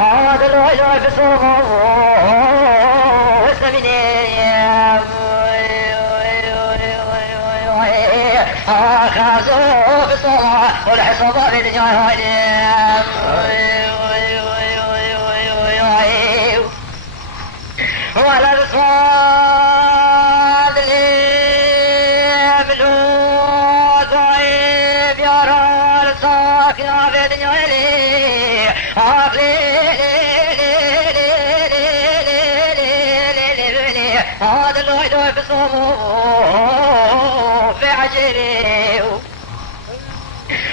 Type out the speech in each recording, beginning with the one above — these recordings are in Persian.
عاد الوجه بصومه والسمينية خازوا بصومه والحصبة بالجاهلية ولا الصاد اللي ملوك وعيب يا رال ساكن في دنيا لي هذا اللي يدور بصومه في عجلي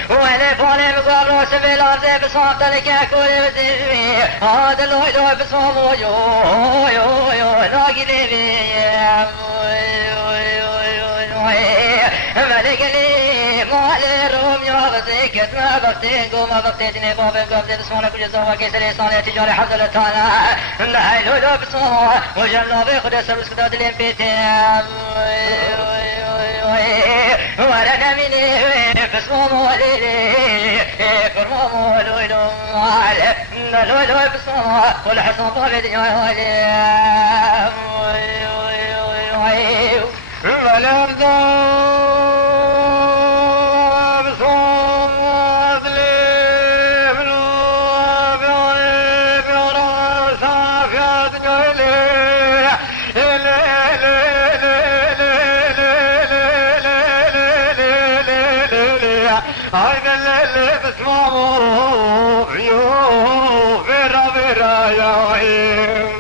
وانا فاني مقابل سبيل الارض بصوت لك كل وزيري هذا اللي يدور بصومه يو يو يو ناقي لي ملك لي مالي روم يا بسيكت ما بفتين قوم بفتيتني بابن قبضي بسمونا كل زوما كيسري صاني تجاري حفظ التانا نحي لولو بصومه وجلنا بخد سبس كداد لين بيتين وانا نميني بصومه ليلي كرمومه لولو مالي لولو بصومه والحصن طابد يا ولم ذاب صمد لي بنوب عيب وراسا في دنيا هيدا اللي بسمعه عيوب برا برا يا وحيم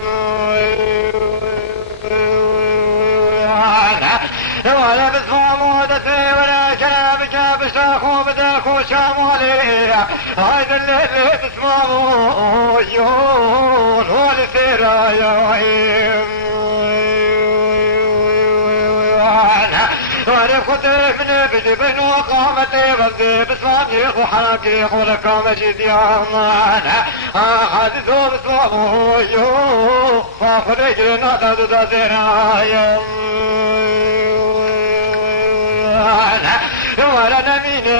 ولا بسمع مودتي ولا كلام جاب شاخو بداخو شامولي هيدا اللي بسمعه عيون والسيرة يا وحيم وانا كنت من بدي بين وقامتي بس بسمعني وحاكي ولك مجد يا مان حدثوا بسمعه عيون فاخذ جنات تزينا ولا نميني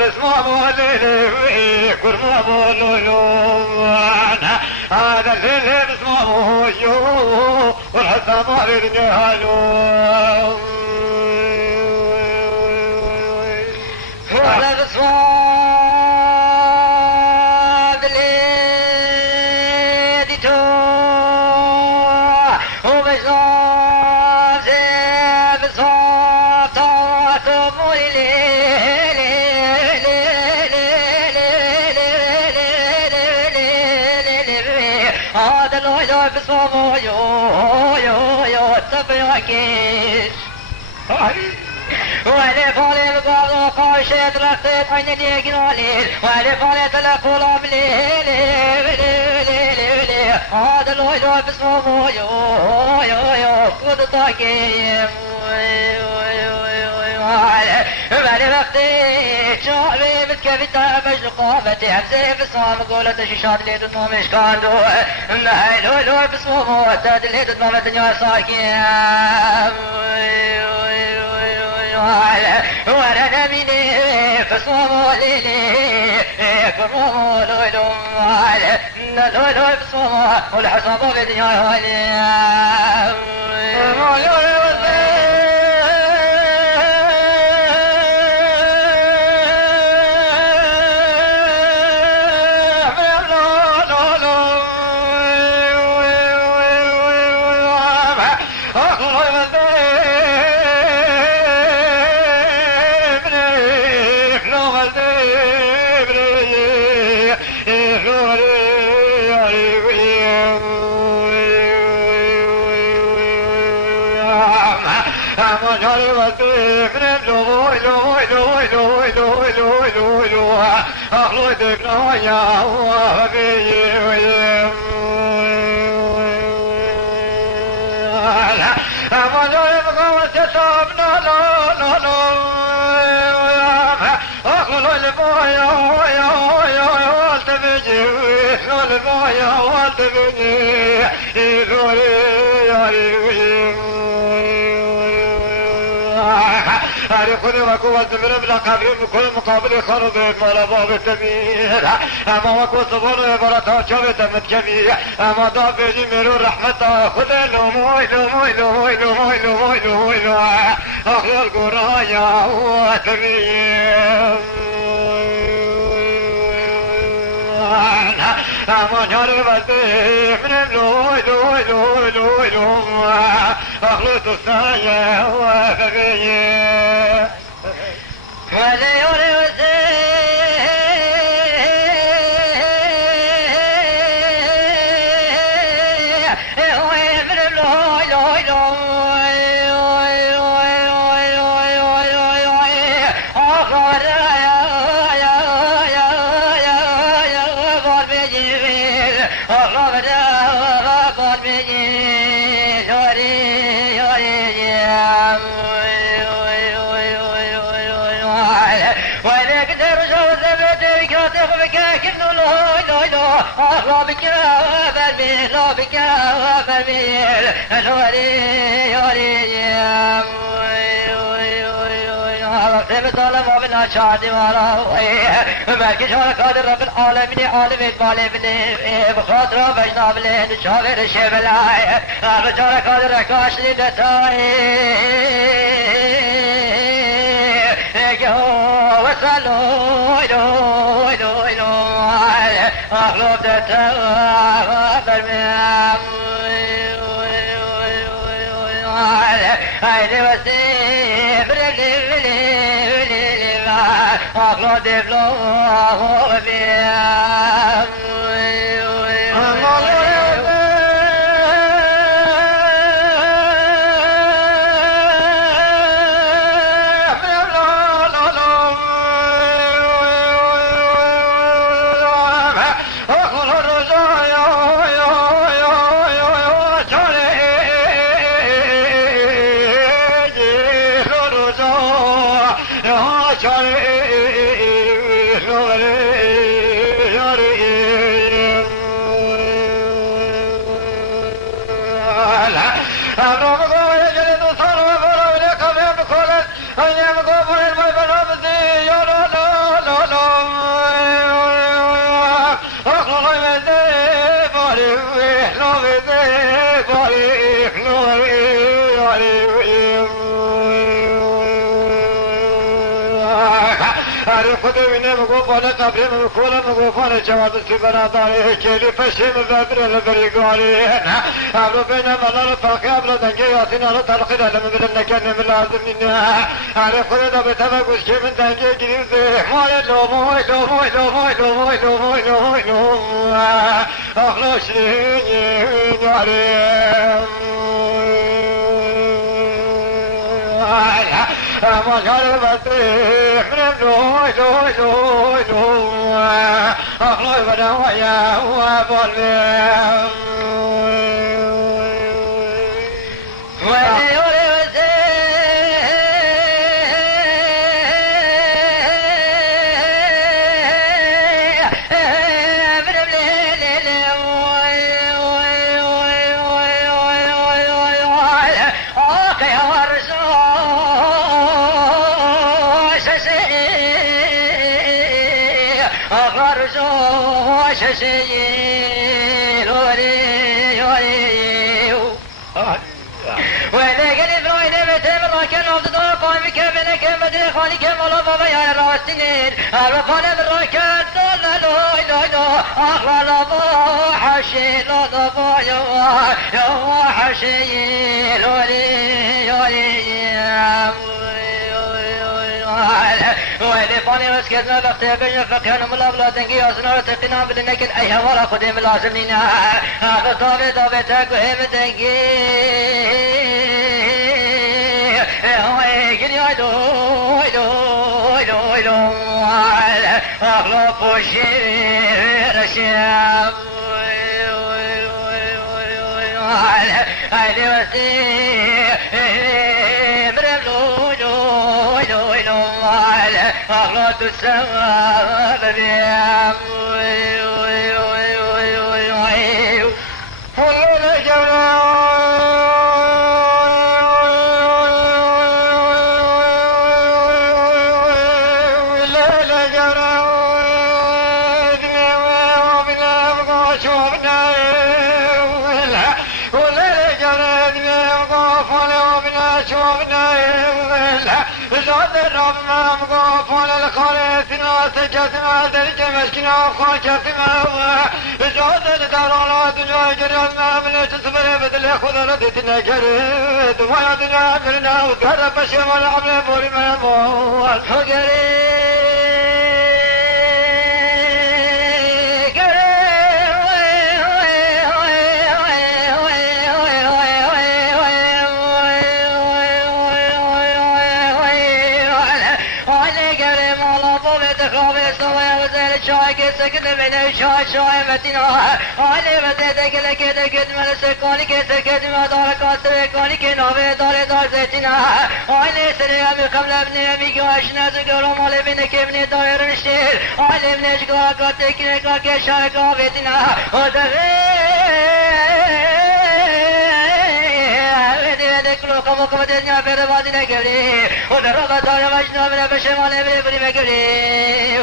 بسمع موليني كرمه مولولو هذا اللي بسمعه يو والحسن موليني هالو ولا بسمع دليدي تو وبسمع هذا الوجه بصومه يو يو يو تبعكيش وعلي فالي القاضي قاشد رختت عن ديقنالي وعلي فالي تلقوا لابليلي هذا الوجه بصومه يو يو يو كود طاقيم مالي رختي شعبي بتكفتها مجلقابتي همزي بصوم قولة شيشات اللي تدمو مش كاندو نهيلو لو بصومو الداد اللي تدمو متنيا ساكين وانا نميني بصومو ليلي كرمو لولو مالي لولو بصومو والحصن بابي دنيا هالي هر خود وکو و زمره بلا قبری میکنه مقابل خانوده مالا باب تمیر اما وکو سبان و عبارت ها چاوه تمت کبیر اما دا بیجی میرو رحمت خود لوموی لوموی لوموی لوموی لوموی لوموی لوموی اخلال گرایا و تمیر اما جاره بسته منم لوی لوی لوی لوی لوی اخلال تستانیه و تمیر ولیوری لا بك برميل لا بك برميل الوري يوري بطالب وبنا شادي ولا مالك شوال قادر رب العالمين عالم البالي بخاطر بجنا بلين شاغر الشبلاي بجنا قادر ركاش لدتاي وصلوا إلو إلو إلو أغلب دتاي برميل هيدي وسيم أغلو دبلو بيام خود وینه مگو بالا قبری مگو کولا مگو فانه جواب سی براداره کلی پشی مزدر لبریگاری ابرو بین ملال فاقی ابرو دنگی یاسین آلو تلقی دلم بدن نکنه ملازم اینه هر خود دا به تبا گوشکی من دنگی گریزه مای لوموی لوموی لوموی لوموی لوموی لوموی لوموی اخلاش یاریم اما جاره بسته منم لوی لوی لوی لوی اخلای بدم ویا و بالبیم ولی اولی وزه منم لیلی آقی هوارسو شيء لوري يوري وإذا قلت رايدة بتمر كان أفضل قائم كمن كمدري خالي كمالا بابا يا راستنين الرفانة بالراكات لا لا لا لا أخلا لا حشي لا لا يا حشي لوري يوري وإذا فاني رسكت ما بختي بين فقهن ملابلا تنقي أصنار تقنا بلنكن أيها ورا خدهم لازمين فطابي طابي تقوهم تنقي يقول يعدو يدو يدو يدو أغلب وشير الشام هيدي وسيم برملو يدو يدو يدو أغلط السماء ببيام جاد رام ما مقافل الخالصنا سجدنا درج مسكنا خان كفنا جاد درانا دنيا جرنا من تصبر بدل خذ ردتنا كريت ويا دنيا برنا وقرب بشمال عمل بوري ما مو الحجري سكت من الشاي شايمتنا علي مدد كده كده كده من سكوني كده كده ما دار كاسر كوني كده نوي دار دار زيتنا علي سريع بقبل ابني أبي كاشنا زكرو مال ابن كابني داير الشير علي من أشقا كاتك كده كشار كافتنا كلو كم كم الدنيا برباد نكري ودرجة دار مجنون من بشمال ابن بري مكري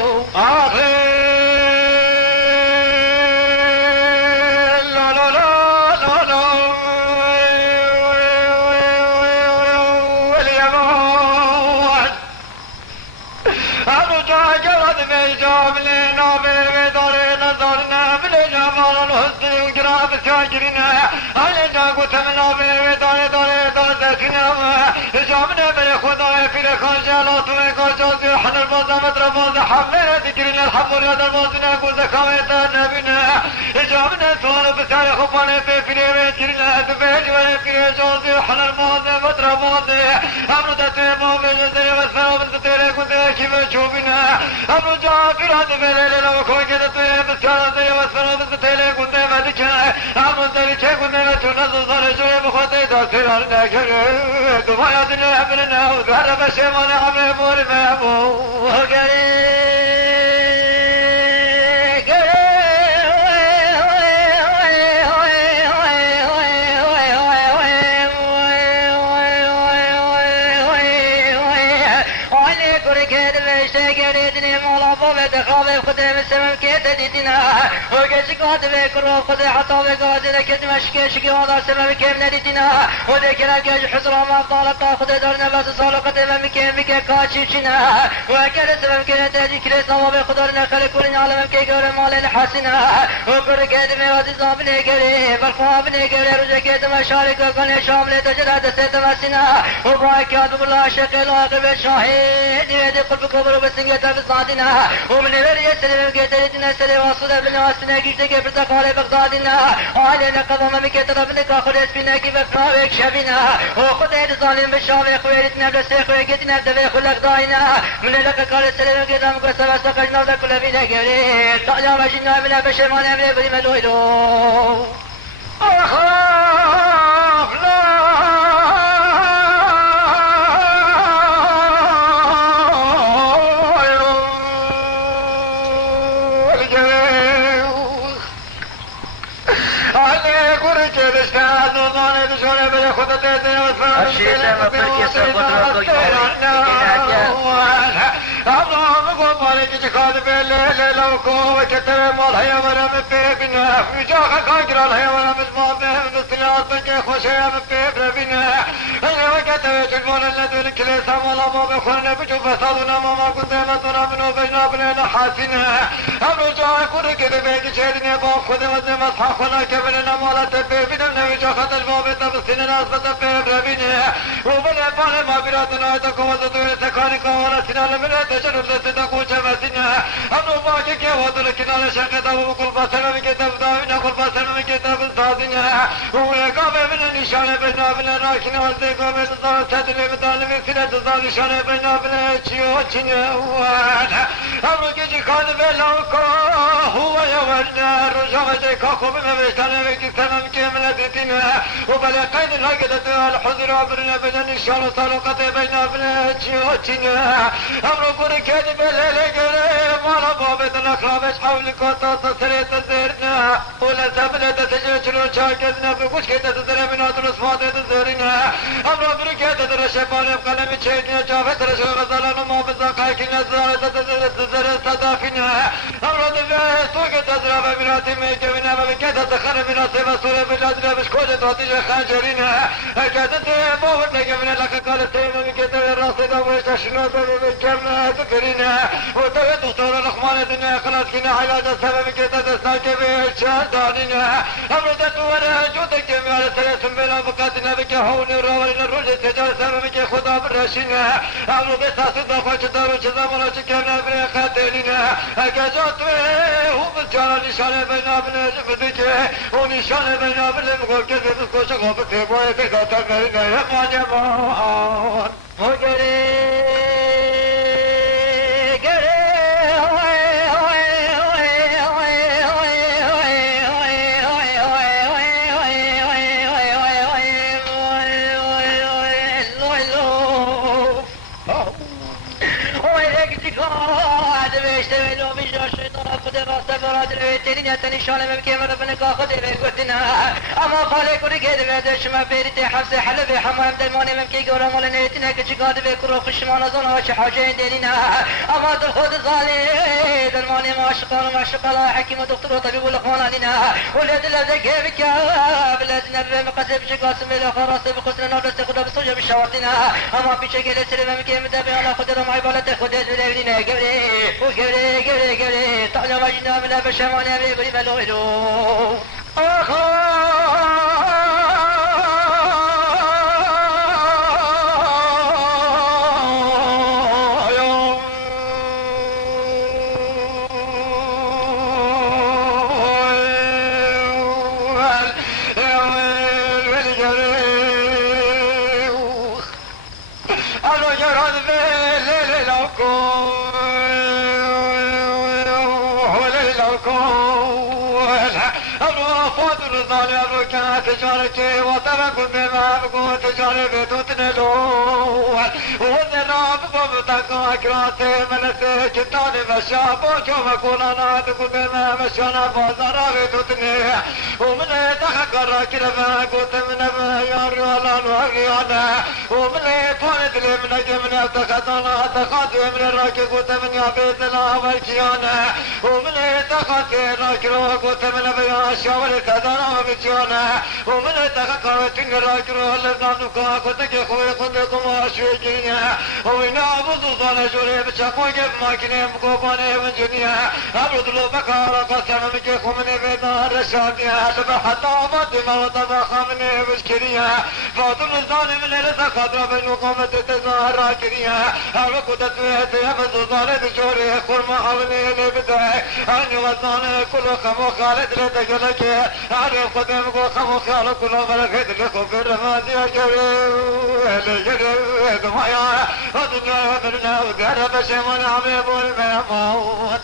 شاجرنا علينا قتمنا بدار دار دار ذاتنا جامنا بالخدا في الخجالات وقجات حن الباز مطرباز حمنا ذكرنا الحمر يا دربازنا قد خويت نبينا جامنا سوال بسال خفنا في وجرنا تبهج وفي جوز حن الباز مطرباز امر تتبع بالزي وسلام تترك ذاك شوفنا امر جافر هذا بليل لو كنت بسال زي وسلام تترك ذاك امر ترك كنا تنظر جوي بخطي تسير نكر دماء دنيا ابننا وذهب شمال عم بور ما ابو خاوي خدي مسلم كيت ديتنا وجش قاد بكرو خدي حتى بقاد لك مشكش قاد سبب كيف نديتنا وذكر جش حسر ما طالق خدي درنا بس صار قد ما مكين بك كاشينا وكل سبب كيت ذكر صواب خدرنا خلق كل عالم كي غير مال الحسنا وكل كيد ما ودي صاب نيجري بالخواب نيجري رجكت مشارك كل شامل تجرد ستمسنا وبركات بالله شكل واقب شاهد يد قلب كبر بسنجة بصادنا ومن برية سلم كترتنا سلم وصل ابن واسنا كيشتك برتقال بغدادنا علينا قضم بك طرفنك خلص بنا كيف فاوك شبنا وخذ يد ظالم بالشام خويرتنا بلسي خويرتنا دبي خلق داينا من لك قال سلم كدام قصر سقجنا ذا كل بينا قريب تعالى وجنا من بشر ما نعمل بلي مدويدو أخاف لا لو كو كتر مال هيا ولا مبيبنا وجاك كاجر الهيا ولا مزمامه مثل بك خوشيا مبيبنا هيا وكتر المال الذي كل سما ما بخلنا بجوف صادنا ما كنت ما ترى من بينا بنا حاسنا هم جاك كل كده بيجي شيرنا باخذ وزم اصحابنا كبرنا مال تبيبنا وجاك الباب تبسنا ناس بتبيبنا وبلا بال ما بيراتنا تكون تكون كون سنا لمن تجرب تتكون جمسنا هم باقي كي ودل كنا شقة وكل بسنا كتاب داونا كل بسنا كتاب صادنا ولقى من نشان بينا بنا راكنا وذكر من صار تدري بدال من سنة صار نشان بينا بنا تشيو تشينا وانا هم كي كان بلاكو هو يورنا رجع ذيك خوب ما بيستنا بك سنة كاملة دينا وبلا قيد لقيت الحضر عبرنا بنا نشان صار قد بينا بنا تشيو تشينا هم كل بلا مالا بابتنا خابش حول كوتا سسري تزرنا ولا سبلة تسجل شاكدنا بكوش كتا تزرنا بنا ترسفات تزرنا أمرا بركة تدرشبان بقلم تشيدنا جافت رشو غزالنا ما بزاقاي كنا تزر صدافنا أمرا دفاع تو که تضرب مناتی میگوینه و که تدخل مناتی و سوره بلاد را بشکوت تاتیج خنجرینه که باور نگوینه لکه کال تیمه که راسته داموش تشنو بکرنه تفرینه و دکتور لقمان دنیا خلاص کنه علاج سبب که دستا که به چه دانینه امروز تو وره جوده که میاره سرسون بلا بکاتینه بکه هونی راولی روز تجار سبب که خدا برشینه امروز ساسو دخواه چه دارو چه زمانه چه کنه بره خاتینه اگه جاتوه هم بچارا نشانه بینا بله جبده که اون نشانه بینا بله مگو که زیدوز کوچه خواب تیبوه تیداتا برینه یمان یمان نشانه ممکن مرا بنگاه خود بگوتنا اما خاله کری که دویده شما بیریت حفظ حلب حمام درمانه ممکن گورا مال نیتینه که چگاه دوی کرو خشمان از آنها چه حاجه دیرینا اما در خود ظالی درمانه معاشقان و معشقالا حکیم و دکتر و طبیب و لقمانانینا ولید لبده که بکا بلد نبه مقصد بشه قاسم بیده خراسته بخسر نابرست خدا بسوجه بشاورتنا اما پیچه گله سری ممکن مدبه آلا خود رو معیبالت خود دویدینه گبری و گبری تعالی وجنا من بشمانه بری بلو تجارتي وطرق بما بقو تجاري بتوتنلو وذناب بمتك أكراتي منسي كتاني مشابو شو مكونا تقول بما مشانا بازارا بتوتني ومن تخكر كلمة قلت من يار ولا نوغيانا ومن فانت لي من جمنا تخطانا تخاطي من الراكي قلت من يابيت لا ويكيانا ومن تخاطي راكرو قلت من بيا شاوري كدانا ومجانا ومن تخكر تنراكرو لزانوكا قلت كي خوي قلتكم واشوكينا ومن عبد الله جوري بشاكوك بماكيني مقوباني من جنيا عبد الله بكارا قسم مكي خمني بيدار رشاديا حتى عبد ما وطبخ مني بشكريا فاطم الظالم من التخضر بين قومة تظهر راكريا أبكو تتويت يفز الظالم بجوري خرم حولي لبداي أني وظالم كل خمو خالد لتجلك أعرف قدم قو خمو خالد كل ملكت لكم في الرمادي لجري دمايا ودنيا ومرنا وقرب شمال عميب والميموت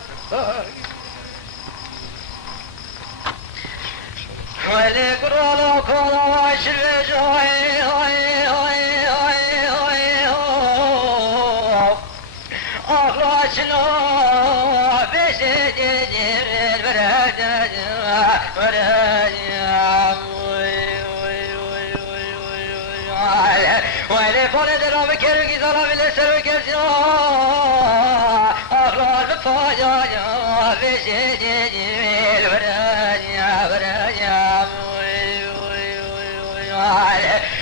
ويلي قرالو كولا واشل جوي أخرجنا بسجد البرد ويلي فولد رابي كيرو زرا بالسر كيرو أخرج بفاجا بسجد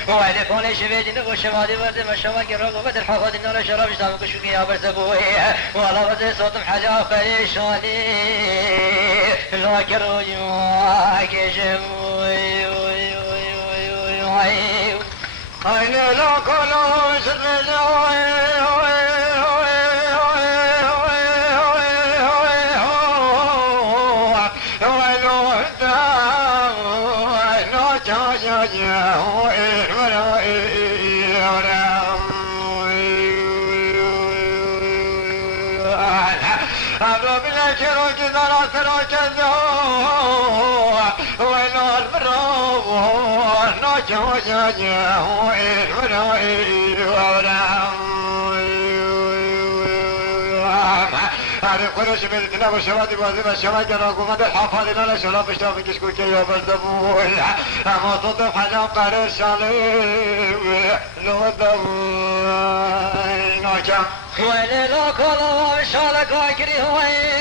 وعلى كون شبيدين وشمادي ورد مشوا كرب وبدر حفظ النار شراب شتام كشوكي يا برزبوي ولا وزي صوت حاجة فريشاني لا كروجوا كشموي أين لا كلام شبيدوي قرش من التلاب والشوادي وزيب الشواجر رقومة الحفاظ لنا شراب الشراب كشكو كي يبردبون أما صدف حجام قرر شالي لو الدبون ويلي لو كلو شالك واكري هوي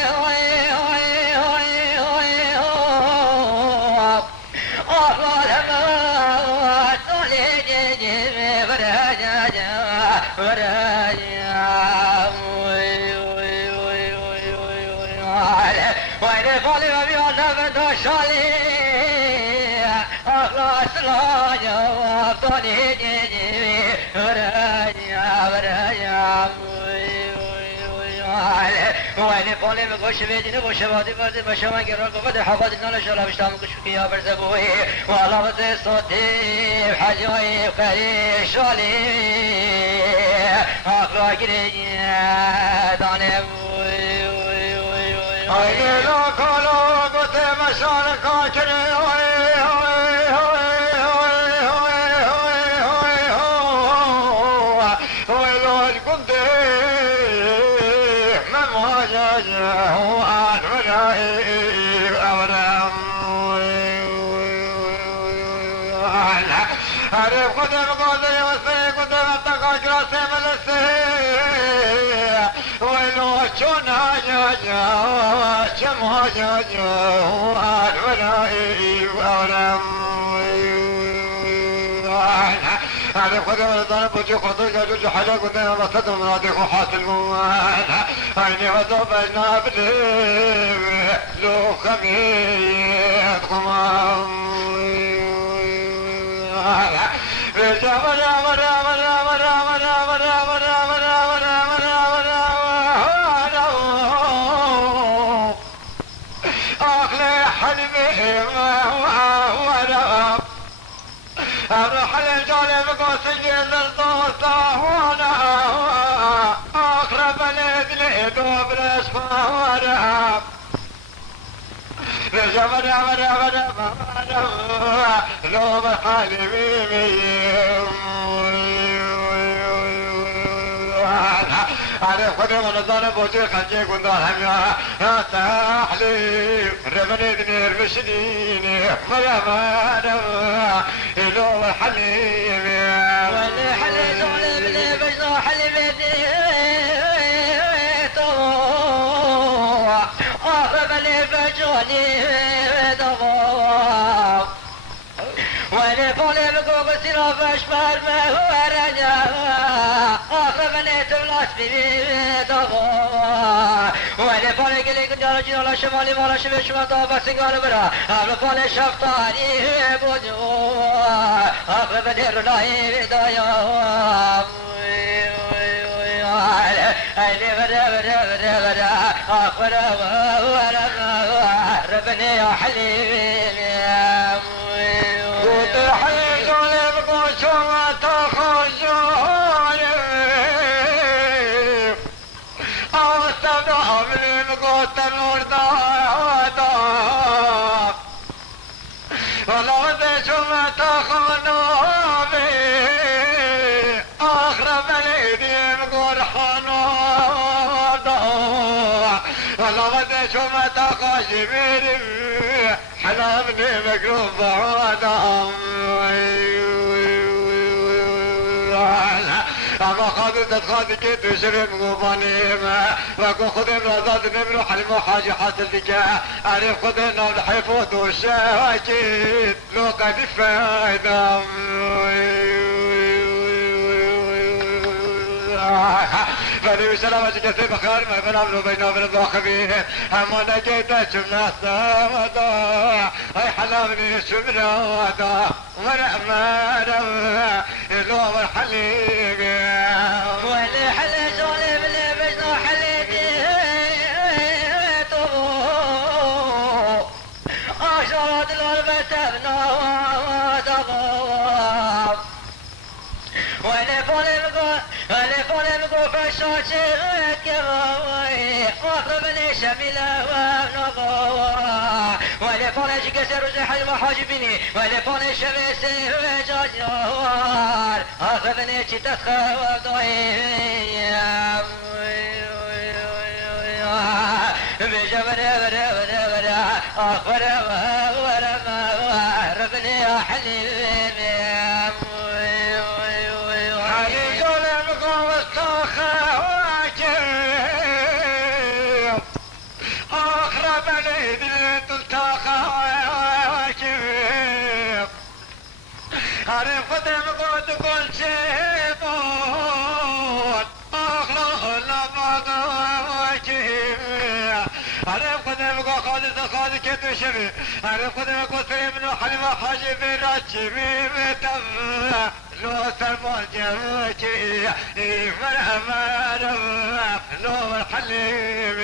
فالي وبيانا بدا شالي أخلاص لا جواب طاني جيجي ورانيا وين فالي بقوش بيدين وشبادي بردي بشما قرر قبض حفظنا لشلا بشتام كشكي يا برزبوي والله بطي صوتي حجوي خير شالي أخلاق رجيا داني عيني لو كلو قلت مشان كاكري ويلو كنت ممهجج وعن مناهي أورام عرف قدم قدري وسي قدم التقاك راسي من السي ويلو شون هاجاجا شم هاجاجا وعن مناهي أورام عرف قدم الضرب بجي قدر جاجوج حاجة قدم مصدر مناطق وحاصل موان عيني وضبنا بليب لو خميت قمام أخلي حلمي أروح للجانب قوسي للطوسة وانا أقرب الإذن دوب الأسفا وانا لو بحالي عارف قدر من الظالم بوجه خنجي كنت الحميا يا تحليف ربني دنير بشديني خيامانا إلو الحليم واللي حلي زولي بلي بجنو حلي بيدي طوع أخرب لي بجوني دغوع واللي فولي بقوق سيرو بشمار ما هو رجع أخرب لي تبلاس بي دغوع واللي فولي قلي قدر جنو شمالي مالا شبه شمال بس قال برا أخرب فولي شفتاني بجوع أخرب لي رلاي بدايا اللي بدا أخبر ربني يا حليم قلت حيث لبقوش وما تخرجوني أستبدأ من قلت المرضى ولو ديش ما تخونوني أخرب الإيدين قرحانو ولو ديش ما تخاشبيني حلمني مقلوب بعوضهم اما خاطر تتخاطي كنت وشرم قوبانيم وكو خدم رزاد نمرو حلمو حاجي حاصل ديكا عرف خدنا الحيفوت والشاكيت لو قد فايدم فلي بسلامة كثير بخير ما بنعملوا بينه وبين الله خبير اما نجيت شمنا السماء هاي حلامني شمنا ودا ورحمة اليوم الحليق واللي حلي زولي بلي بجنو حليتي طبو أشرد الغربة ابنو دغو واللي فولي بقو فشوشي كروي أخربني شميلة ونغو واللي فولي شكسر وجه حلم حاجبيني واللي فولي شميسي وجاجنوار أخربني تتخوى ضعيف بجبر أخبر ربني يا حليم علي ظلمكم واستخواكم أقرب الإذن تلتقاكم عرف قدمكم تقول شيطان أخلق لبقاكم عرف قدام قادر كتو شبي عرف قدام قصري من حلمة حاجي براتشي ميمتم لو سلمان جوكي مرحبا لو الحليم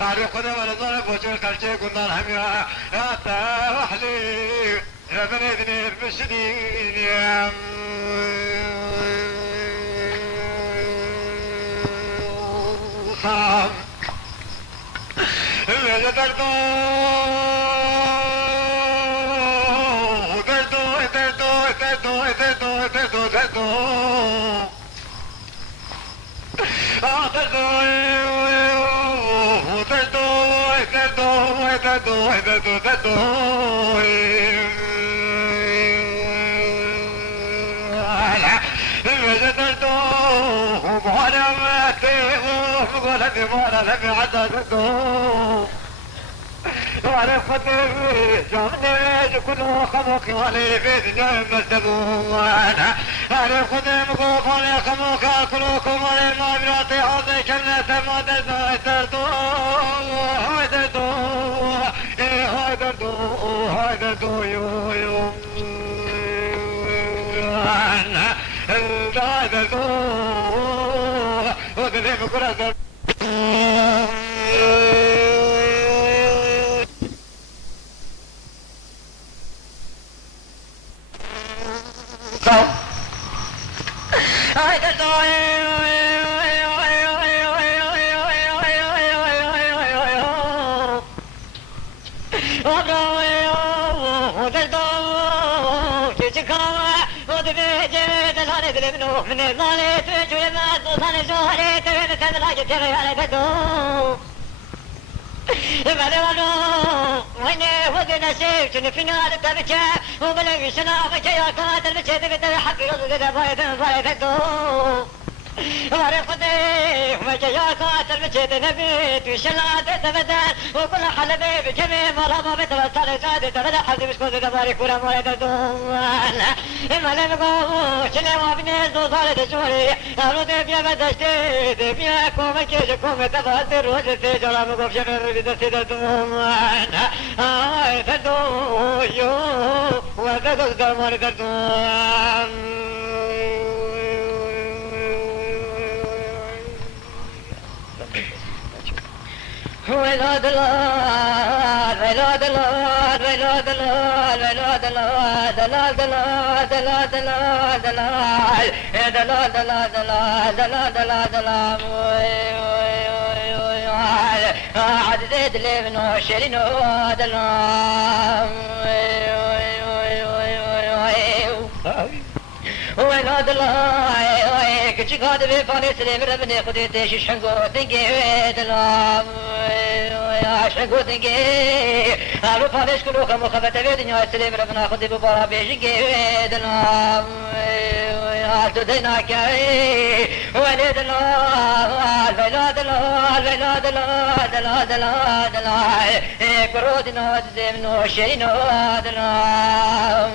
عرف قدام الظلم وجه كالشي كنا الحمية يا تاوحلي ربنا يدني المسدين يا صام دردو وعلى خطر جمني كله خموك ولي بيت نعم مستبوان على خطر مقوف ولي خموك كلكم ولي ما براتي عوضي كمنا سما دردو دردو هاي دردو هاي دردو هاي دردو يو يو هاي دردو ودري بكرة دردو من الظالم تجول ما تصل زهري تبين تدرج تغير على بدو بدو وين وذنا سيف تنفينا على تبكى وبلغ سنا فجأة قاتل بشيء تبي حق يرد فايد بدو ورقدي وجاء قاتل بشيء نبي تشلات تبدل وكل حلبي بجميع مرضى بتوصل زاد تبدل حد بسكوت دباري كورا مريد دوان إما لمقو شلي وابني دوصال دشوري أولو دبيا بدشتي دبيا كوم كيش كوم تبهد روز تجرى مقو بشمر بدستي دوان آي تدو يو وتدو درمار دوان ويلاد الأرض ويلاد الأرض ويلاد الأرض ويلاد الأرض دلال دلال دلال دلال دلال دلال دلال دلال دلال دلال عاد زيد لابن وشرين دلال ويلاد الأرض كشي قاد بفاني سليم ربني خدي تيش شنقو تنقي دلال شنقو تنقي أبو فانيش كلو خمو خفت بيدنيا سليم ربنا خدي ببارا بيشنقي دلال عالتو دينا كاي وليد الأرض ويلاد الأرض ويلاد الأرض دلال دلال دلال كرودنا زمنو شينو دلال